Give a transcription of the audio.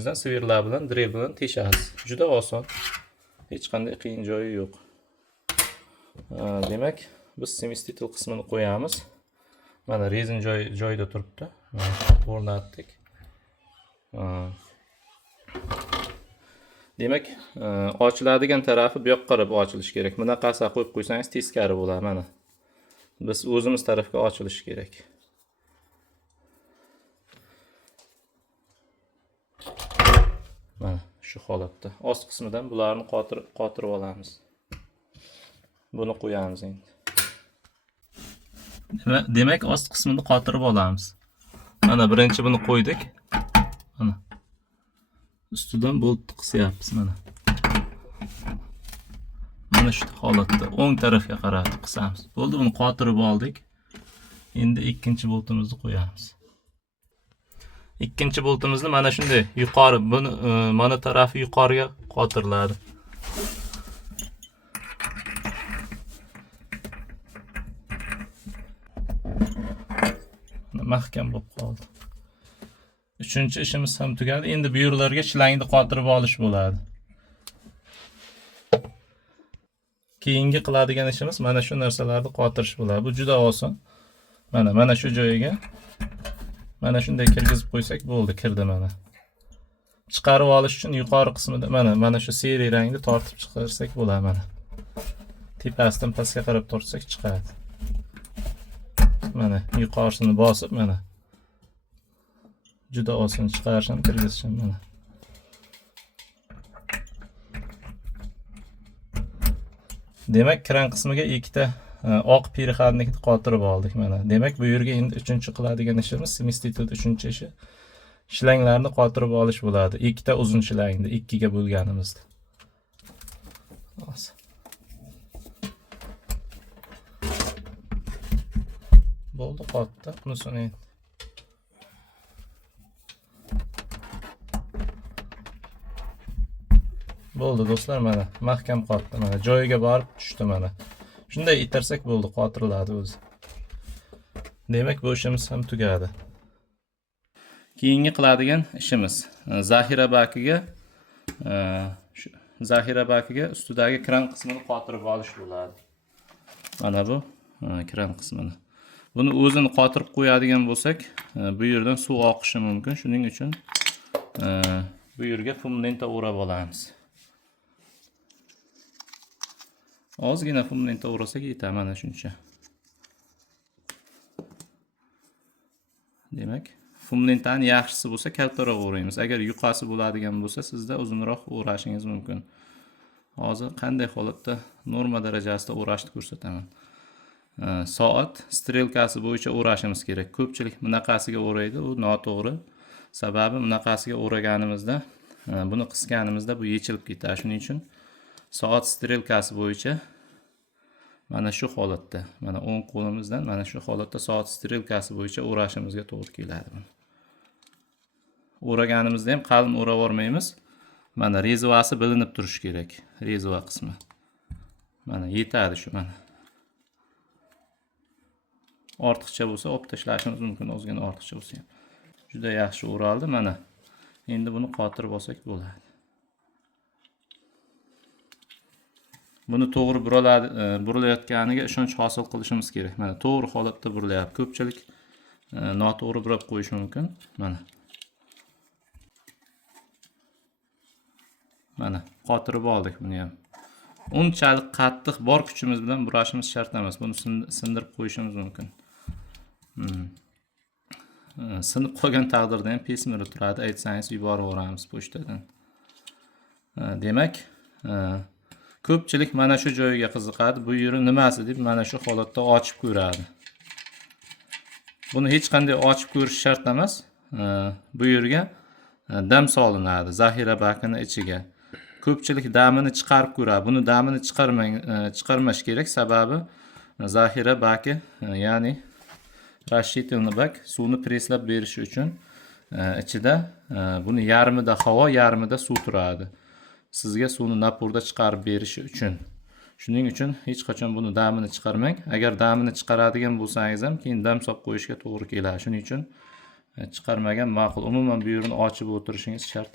qo'lingizdan svirlar bilan, drill bilan teshasiz. Juda oson. Hech qanday qiyin joyi yo'q. Demak, biz semestitel qismini qo'yamiz. Mana rezin joyida turibdi. O'rnatdik. Demak, ochiladigan tarafi bu yoqqa qarab ochilishi kerak. Bunaqasi qo'yib qo'ysangiz teskari bo'ladi mana. Biz o'zimiz tarafga ochilishi kerak. Mana shu holatda. Ost qismidan bularni qotirib olamiz. Buni qo'yamiz endi. Demak, ost qismini qotirib olamiz. Mana birinchi buni qo'ydik. Mana. Ustidan boltni qisyapmiz mana. Mana shu holatda o'ng tarafga qarab qisamiz. Bo'ldi, buni qotirib oldik. Endi ikkinchi boltimizni qo'yamiz. Ikkinchi boltimizni mana shunday yuqori, buni mana tarafi yuqoriga qotiriladi. Mahkam bo'lib qoldi. Uchinchi ishimiz ham tugadi. Endi bu yerlarga shlangni qotirib olish bo'ladi. Keyingi qiladigan ishimiz mana shu narsalarni qotirish bo'ladi. Bu juda oson. Mana shu joyiga mana shunday kirgizib qo'ysak bo'ldi, kirdi mana. Chiqarib olish uchun yuqori qismida mana shu seriy rangni tortib chiqarsak bo'ladi mana. Tepasidan pastga qarab tortsak chiqadi. Mana yuqorisini bosib mana. Juda oson chiqarish ham kirgizish ham mana. Demak, kran qismiga ikkita oq perixadnikni qotirib oldik mana. Demak, bu yerga endi uchinchi qiladigan ishimiz, semestitel uchinchi ishi shlanglarni qotirib olish bo'ladi. Ikkita uzun shlangni ikkiga bo'lganimizda. Bo'ldi, qotdi. Bunisini endi bo'ldi do'stlar, mana mahkam qotdi, mana joyiga borib tushdi mana. Shunday itarsak bo'ldi, qotiriladi o'zi. Demak, bu ishimiz ham tugadi. Keyingi qiladigan ishimiz zaxira bakiga ustidagi kran qismini qotirib olish bo'ladi. Mana bu kran qismini. Buni o'zini qotirib qo'yadigan bo'lsak, bu yerdan suv oqishi mumkin. Shuning uchun bu yerga fum lenta o'rab olamiz. Ozgina fum lenta o'rasak yetadi, mana shuncha. Demak, fum lentani yaxshisi bo'lsa kaltaroq o'raymiz. Agar yuqasi bo'ladigan bo'lsa, sizda uzunroq o'rashingiz mumkin. Hozir qanday holatda norma darajasida o'rashni ko'rsataman. Soat strelkasi bo'yicha o'rashimiz kerak. Ko'pchilik bunaqasiga o'raydi, u noto'g'ri. Sababi bunaqasiga o'raganimizda, buni qisganimizda bu yechilib ketadi. Shuning uchun soat strelkasi bo'yicha mana shu holatda, mana o'ng qo'limizdan mana shu holatda soat strelkasi bo'yicha o'rashimizga to'g'ri keladi. O'raganimizda ham qalin o'rab olmaymiz. Mana rezvasi bilinib turishi kerak, rezva qismi. Mana yetadi shu mana. Ortiqcha bo'lsa olib tashlashimiz mumkin, ozgina ortiqcha bo'lsa ham. Juda yaxshi o'raldi mana. Endi buni qotirib olsak bo'ladi. Buni to'g'ri burilayotganiga ishonch hosil qilishimiz kerak. Mana to'g'ri holatda burilyapti. Ko'pchilik noto'g'ri burab qo'yishi mumkin. Mana qotirib oldik buni ham. Unchalik qattiq bor kuchimiz bilan burashimiz shart emas. Buni sindirib qo'yishimiz mumkin. Sinib qolgan taqdirda ham pesmiri turadi. Aytsangiz yuborib o'ramiz pochtadan. Demak, ko'pchilik mana shu joyiga qiziqadi. Bu yeri nimasi deb mana shu holatda ochib ko'radi. Buni hech qanday ochib ko'rish shart emas. Bu yerga dam solinadi zaxira bakini ichiga. Ko'pchilik damini chiqarib ko'radi. Buni damini chiqarmash kerak, sababi zaxira baki, ya'ni расширительный bak suvni preslab berishi uchun ichida buni yarmida havo, yarmida suv turadi. Sizga suvni napurda chiqarib berishi uchun. Shuning uchun hech qachon buni damini chiqarmang. Agar damini chiqaradigan bo'lsangiz ham keyin dam solib qo'yishga to'g'ri keladi. Shuning uchun chiqarmagan ma'qul. Umuman bu yerni ochib o'tirishingiz shart.